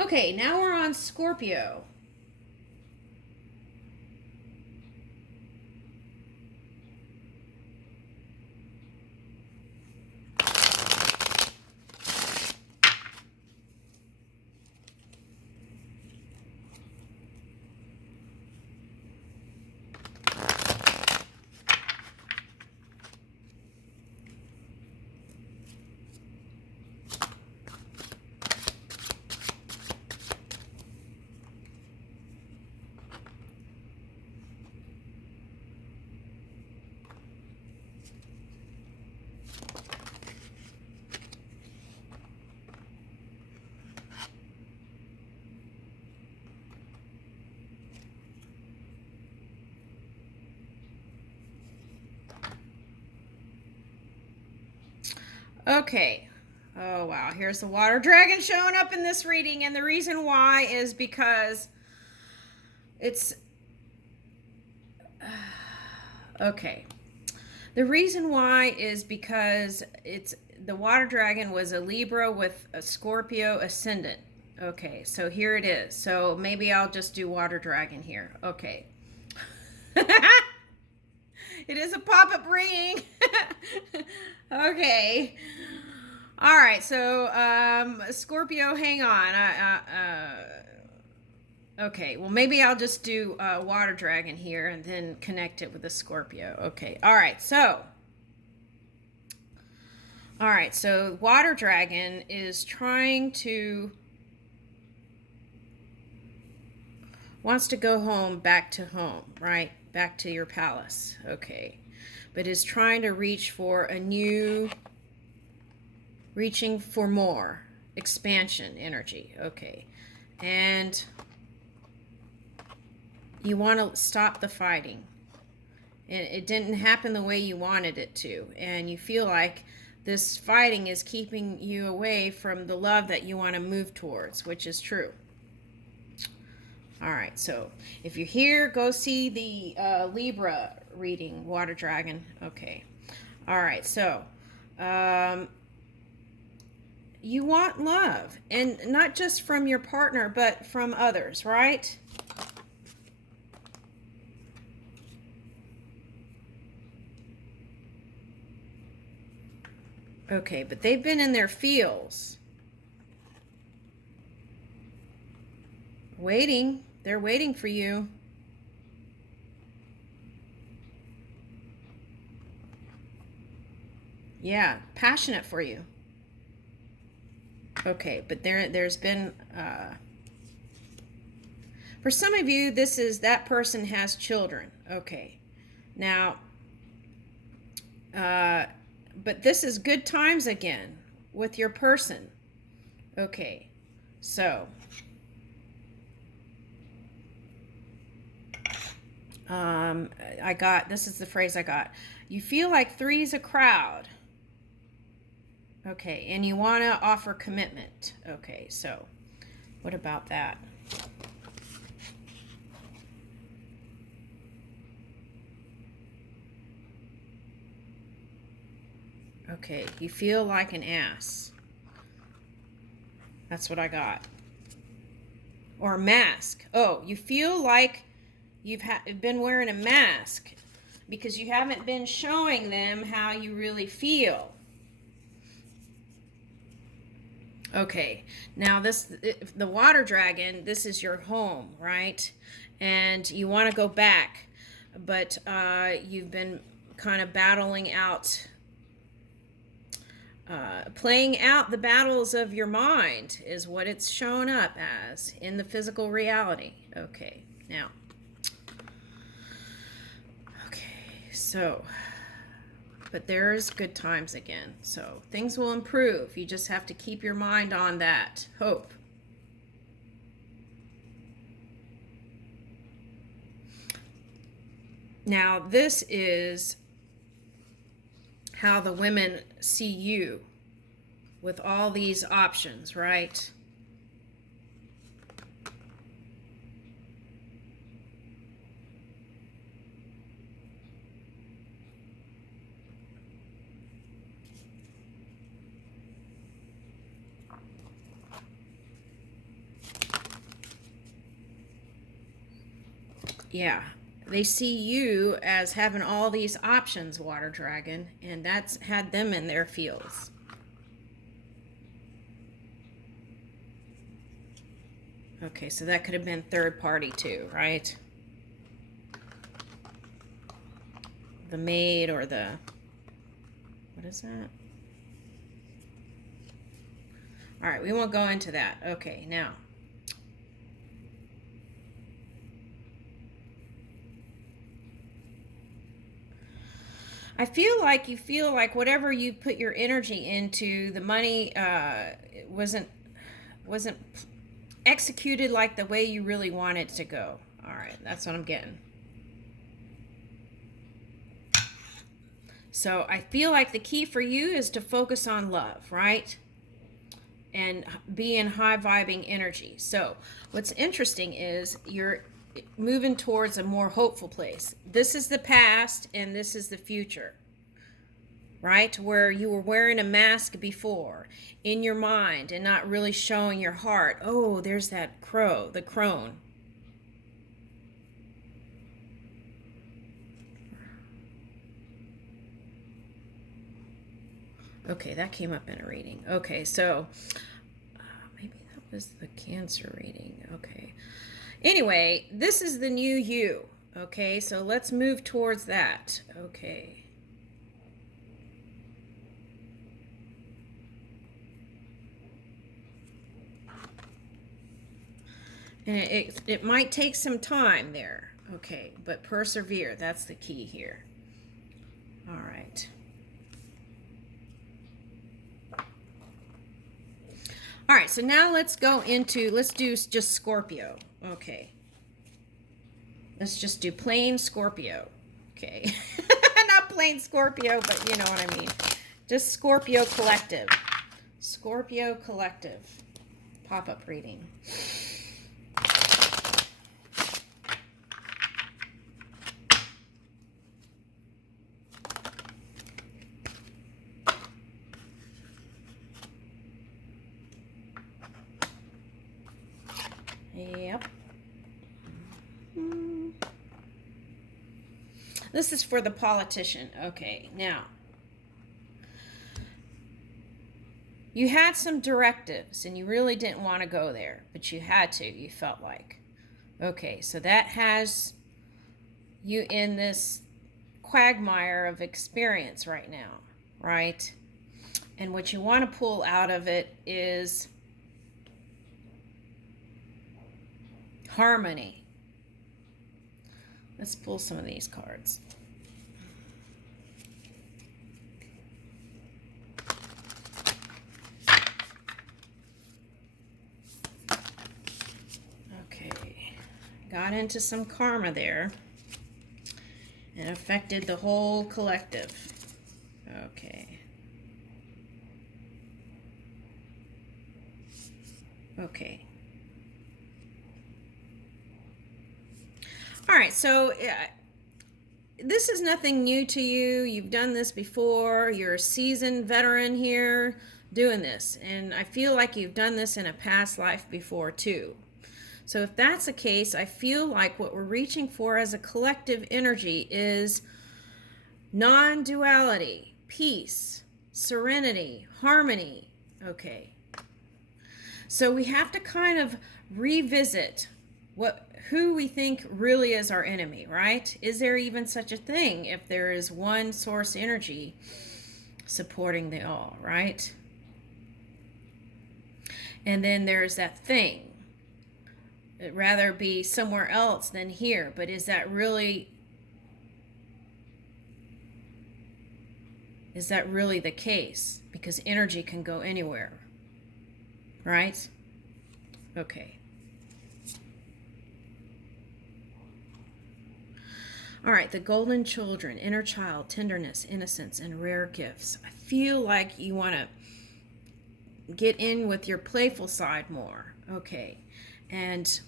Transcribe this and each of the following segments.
Okay, now we're on Scorpio. Okay. Oh, wow. Here's the water dragon showing up in this reading. And the reason why is because it's. Okay. The reason why is because it's the water dragon was a Libra with a Scorpio ascendant. Okay, so here it is. So maybe I'll just do water dragon here. Okay. It is a pop-up reading. Okay. All right. So Scorpio, hang on. Okay. Well, maybe I'll just do water dragon here and then connect it with the Scorpio. Okay. All right. So water dragon is trying to wants to go home, right? Back to your palace. Okay. But is trying to reaching for more expansion energy. Okay. And you want to stop the fighting. And it didn't happen the way you wanted it to. And you feel like this fighting is keeping you away from the love that you want to move towards, which is true. All right, so if you're here, go see the Libra reading, Water Dragon. Okay. All right, so you want love, and not just from your partner, but from others, right? Okay, but they've been in their fields waiting. They're waiting for you. Yeah, passionate for you. Okay, but there's been for some of you, this is that person has children. Okay, now but this is good times again with your person. Okay, so I got, this is the phrase I got. You feel like three's a crowd. Okay, and you want to offer commitment. Okay, so what about that? Okay, you feel like an ass. That's what I got. Or a mask. Oh, you feel like you've been wearing a mask because you haven't been showing them how you really feel. Okay, now the water dragon, this is your home, right? And you want to go back, but you've been kind of battling out, playing out the battles of your mind is what it's shown up as in the physical reality. Okay, now, okay, so but there's good times again. So things will improve. You just have to keep your mind on that hope. Now, this is how the women see you with all these options, right? Yeah, they see you as having all these options, water dragon, and that's had them in their feels. Okay, so that could have been third party too, right? The maid or the, what is that? All right, we won't go into that. Okay, now. I feel like whatever you put your energy into, the money wasn't executed like the way you really wanted to go. All right, that's what I'm getting. So I feel like the key for you is to focus on love, right? And be in high vibing energy. So what's interesting is you're moving towards a more hopeful place. This is the past and this is the future, right? Where you were wearing a mask before in your mind and not really showing your heart. Oh, there's that crow, the crone. Okay, that came up in a reading. Okay, so maybe that was the Cancer reading. Okay. Anyway, this is the new you. Okay, so let's move towards that. Okay. And it might take some time there. Okay, but persevere. That's the key here. All right. All right, so now let's do just Scorpio. Okay. Let's just do plain Scorpio. Okay. Not plain Scorpio, but you know what I mean. Just Scorpio Collective. Scorpio Collective. Pop-up reading. Yep. This is for the politician. Okay, now. You had some directives and you really didn't want to go there, but you had to, you felt like. Okay, so that has you in this quagmire of experience right now, right? And what you want to pull out of it is harmony. Let's pull some of these cards. Okay, got into some karma there and affected the whole collective. Okay. Okay. All right, so this is nothing new to you. You've done this before. You're a seasoned veteran here doing this. And I feel like you've done this in a past life before too. So if that's the case, I feel like what we're reaching for as a collective energy is non-duality, peace, serenity, harmony. Okay. So we have to kind of revisit who we think really is our enemy, right? Is there even such a thing if there is one source energy supporting the all, right? And then there's that thing. It'd rather be somewhere else than here, but is that really the case? Because energy can go anywhere, right? Okay. All right, the golden children, inner child, tenderness, innocence, and rare gifts. I feel like you want to get in with your playful side more. Okay. And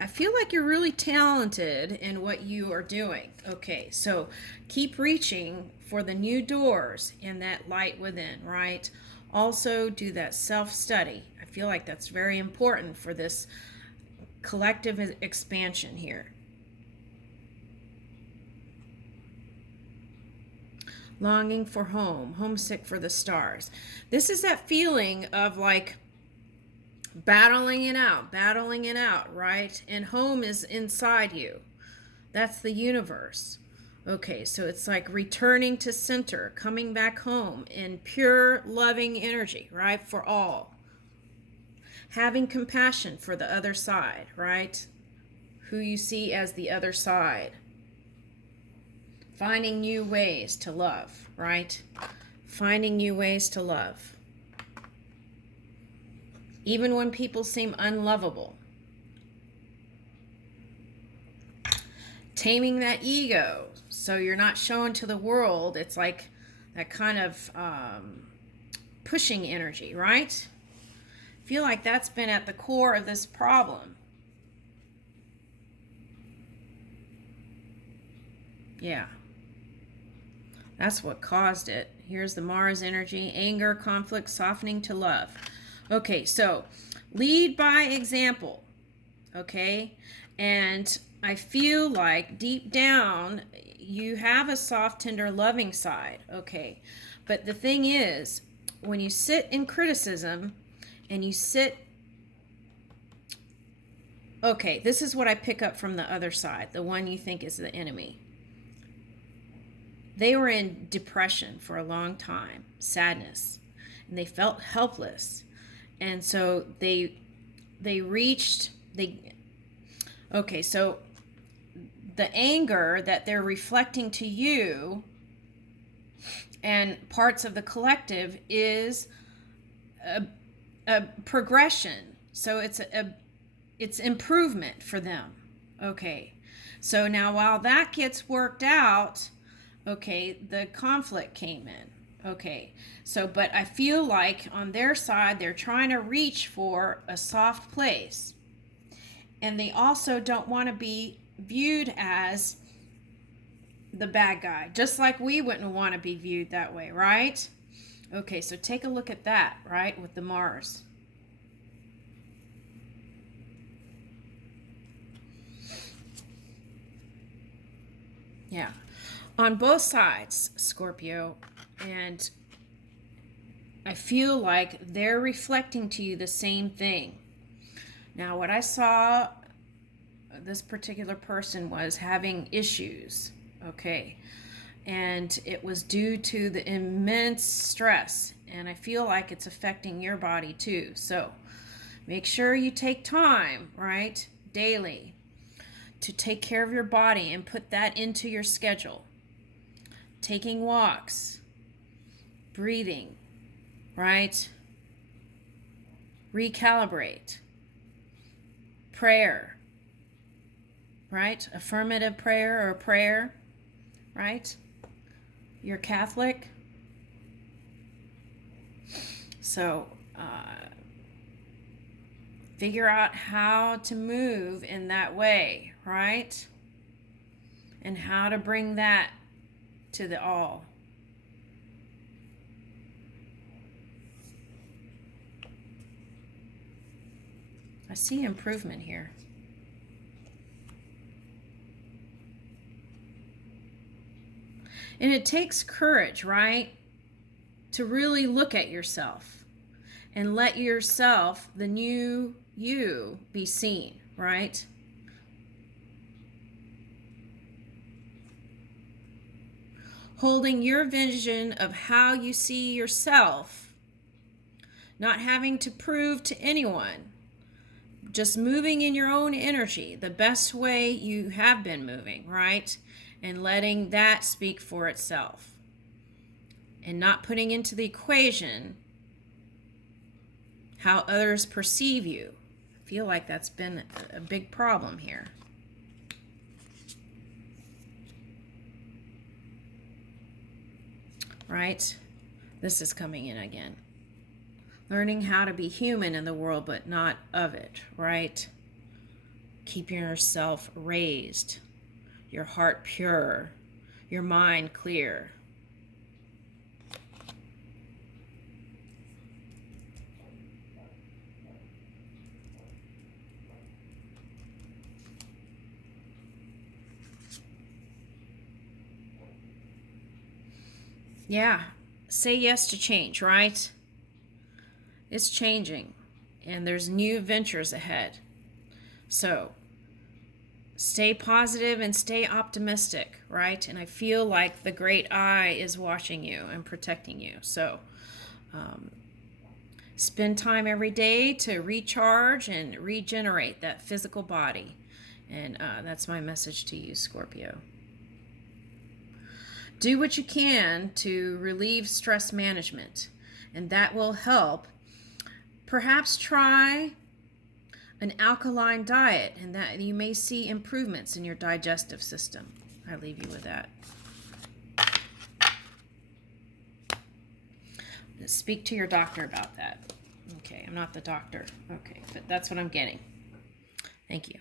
I feel like you're really talented in what you are doing. Okay, so keep reaching for the new doors in that light within, right? Also do that self-study. I feel like that's very important for this collective expansion here. longing for home, homesick for the stars. This is that feeling of like battling it out, right? And home is inside you. That's the universe. Okay, so it's like returning to center, coming back home in pure loving energy, right? For all. Having compassion for the other side, right? Who you see as the other side. Finding new ways to love, right? Finding new ways to love. Even when people seem unlovable. Taming that ego so you're not showing to the world. It's like that kind of pushing energy, right? I feel like that's been at the core of this problem. Yeah. That's what caused it. Here's the Mars energy, anger, conflict, softening to love. Okay, so lead by example, okay? And I feel like deep down you have a soft, tender, loving side, okay? But the thing is, when you sit in criticism and you sit... Okay, this is what I pick up from the other side, the one you think is the enemy. They were in depression for a long time, sadness, and they felt helpless. And so okay, so the anger that they're reflecting to you and parts of the collective is a progression. So it's improvement for them. Okay, so now while that gets worked out, okay, the conflict came in. Okay, so, but I feel like on their side, they're trying to reach for a soft place. And they also don't want to be viewed as the bad guy, just like we wouldn't want to be viewed that way, right? Okay, so take a look at that, right, with the Mars. Yeah. On both sides, Scorpio, and I feel like they're reflecting to you the same thing. Now, what I saw, this particular person was having issues, okay, and it was due to the immense stress, and I feel like it's affecting your body too. So make sure you take time, right, daily, to take care of your body and put that into your schedule. Taking walks, breathing, right? Recalibrate. Prayer, right? Affirmative prayer or prayer, right? You're Catholic. So figure out how to move in that way, right? And how to bring that to the all. I see improvement here. And it takes courage, right? To really look at yourself and let yourself, the new you, be seen, right? Holding your vision of how you see yourself, not having to prove to anyone, just moving in your own energy, the best way you have been moving, right? And letting that speak for itself. And not putting into the equation how others perceive you. I feel like that's been a big problem here. Right? This is coming in again. Learning how to be human in the world, but not of it, right? Keeping yourself raised, your heart pure, your mind clear. Yeah, say yes to change, right? It's changing, and there's new ventures ahead. So stay positive and stay optimistic, right? And I feel like the great eye is watching you and protecting you. So spend time every day to recharge and regenerate that physical body. And that's my message to you, Scorpio. Do what you can to relieve stress management, and that will help. Perhaps try an alkaline diet, and that you may see improvements in your digestive system. I leave you with that. Speak to your doctor about that. Okay, I'm not the doctor. Okay, but that's what I'm getting. Thank you.